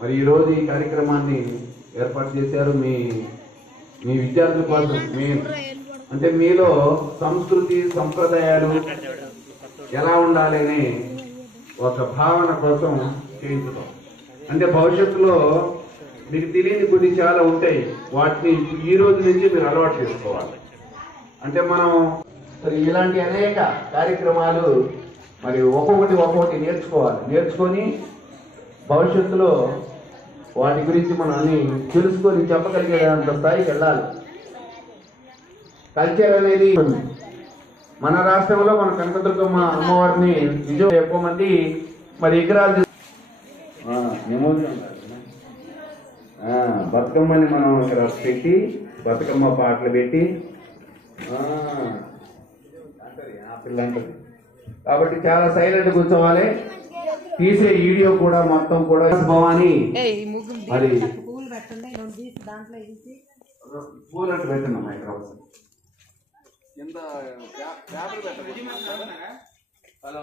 మరి ఈ రోజు ఈ కార్యక్రమాన్ని ఏర్పాటు చేశారు. మీ మీ విద్యార్థుల కోసం అంటే మీలో సంస్కృతి సంప్రదాయాలు ఎలా ఉండాలని ఒక భావన కోసం చేయించడం. అంటే భవిష్యత్తులో మీకు తెలియని కొన్ని చాలా ఉంటాయి, వాటిని ఈ రోజు నుంచి మీరు అలవాటు చేసుకోవాలి. అంటే మనం మరి ఇలాంటి అనేక కార్యక్రమాలు మరి ఒక్కొక్కటి నేర్చుకొని భవిష్యత్తులో వాటి గురించి మనం అన్ని తెలుసుకొని చెప్పగలిగేంత స్థాయికి వెళ్ళాలి. కల్చర్ అనేది మన రాష్ట్రంలో మన కనకదుర్గమ్మ అమ్మవారిని నిజం ఎక్కువ మంది మరి విగ్రహాలు బతుకమ్మని మనం ఇక్కడ పెట్టి బతుకమ్మ పాటలు పెట్టి పిల్లంటారు కాబట్టి చాలా సైలెంట్ కూర్చోవాలి. తీసే వీడియో కూడా మొత్తం కూడా భవాని మరి పూలు అంటే పెట్టినాం ఇక్కడ కింద పేపర్ పెట్టండి. హలో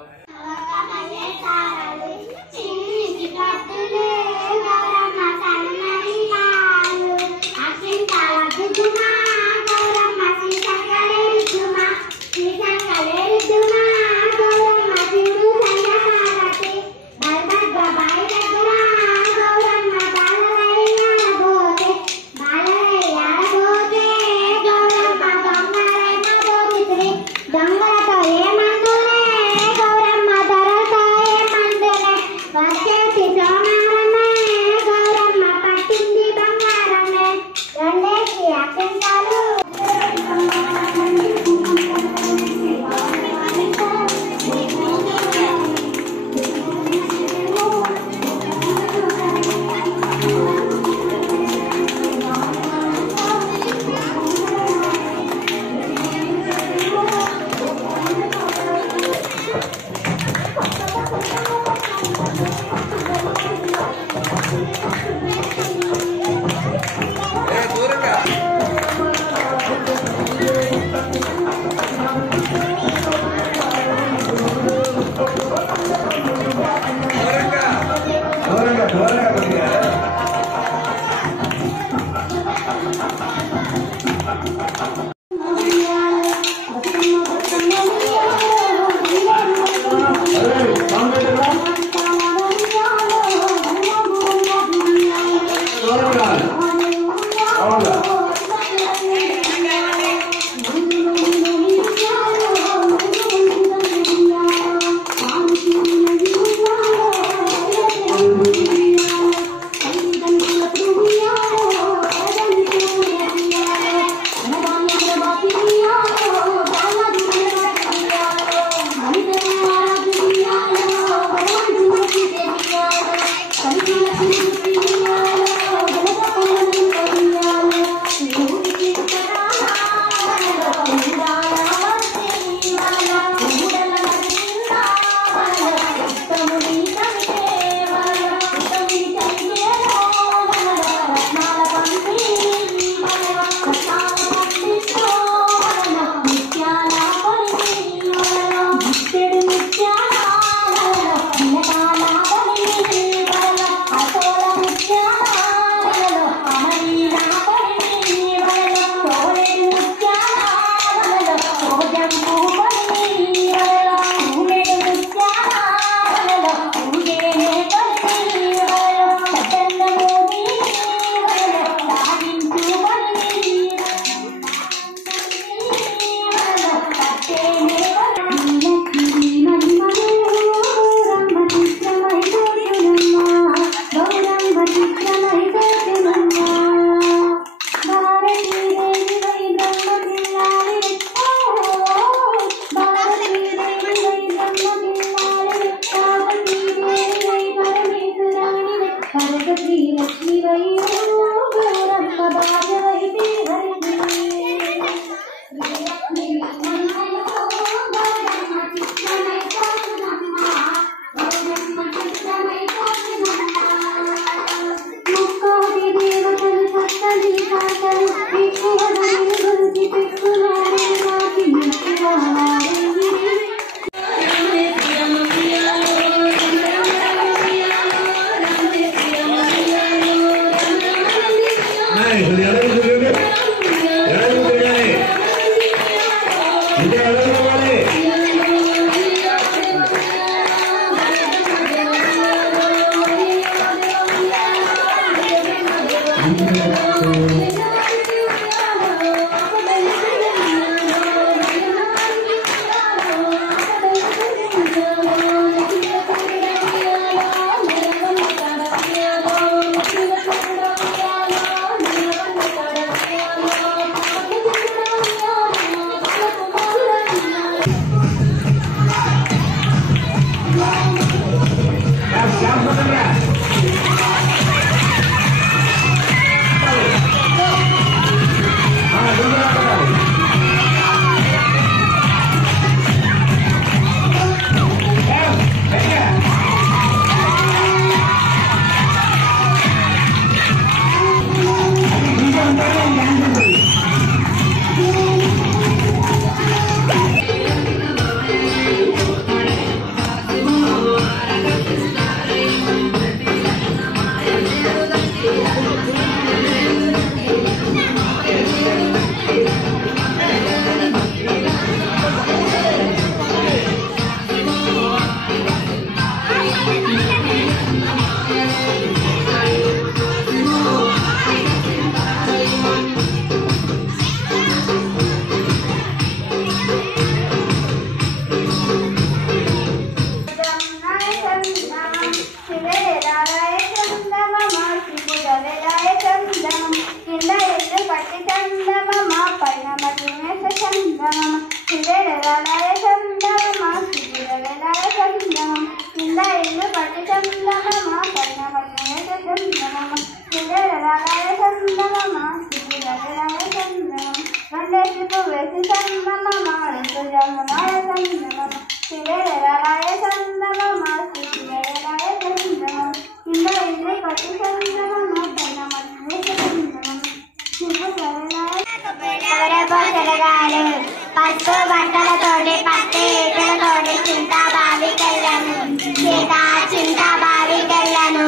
పట్టు బట్టలతోటి పత్తి ఈటలతోటి చింత బావికెళ్ళను సీత చింత బావికెళ్ళను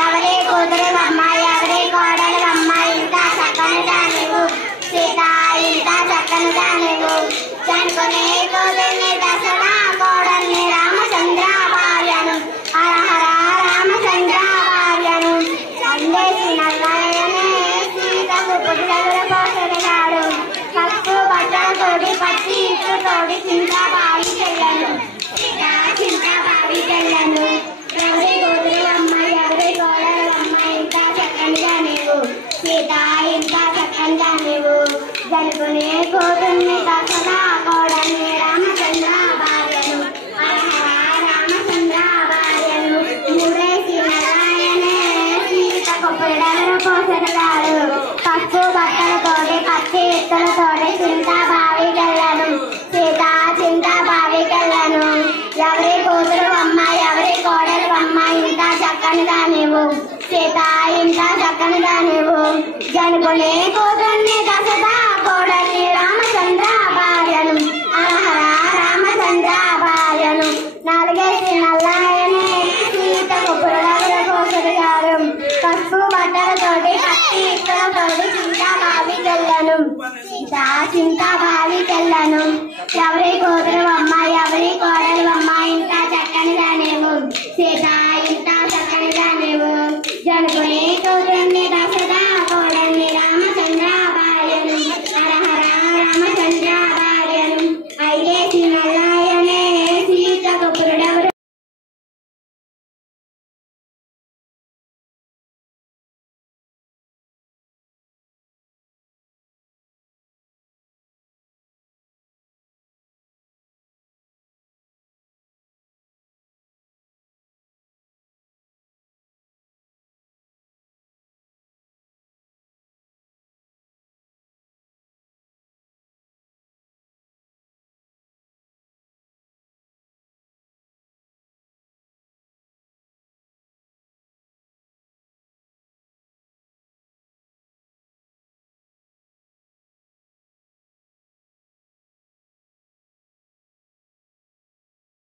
ఎవరి కూతురు అమ్మ ఎవరి కోడలు అమ్మ ఇంత చక్కని దానివు సీత ఇంత చక్కని దానివు చనుకునే కూతుర్ని దసరా కోడల్ని రామచంద్ర భార్యను హర హర రామచంద్ర భార్యను అందేసి నల్లయనే సీతకు పుట్టగుల పోసరినాడు పట్టు బట్టలతోటి పత్తి ఈటలతోటి చింత బావికెళ్ళను సీత చింత బావికెళ్ళను ఎవరి కూతురు అమ్మ ఎవరి కోడలు అమ్మ ఇంత చక్కనిగా నీవు సీత ఇంత చక్కనిగా నీవు జలుపునే కూతుర్ని దసరా కోడల్ని రామచంద్ర భార్యను రామచంద్ర భార్యను మూడేసి నారాయణే సీతకు పిడలు పోసెడతాడు పట్టు బట్టలతోటి పత్తి ఈటలతోటి చింత బావికెళ్ళను సీత చింత బావికెళ్ళను ఎవరి కూతురు అమ్మ ఎవరి కోడలు అమ్మ ఇంత చక్కనిగా నీవు సీత ఇంత చక్కనిగా నీవు జనుకునే కూతుర్ని దసరా కోడల్ని రామచంద్ర భార్యను హర రామచంద్ర భార్యను నాలుగేసి నల్లాయనే సీతకు పురగల పోసరిగారు పసుపు బట్టలతోటి పత్తి ఈటలతోటి చింత బావికెళ్ళను సీత చింత బావికెళ్ళను ఎవరి కూతురు అమ్మ ఎవరి కోడలు అమ్మ ఇంత చక్కనిగా నీవు సీత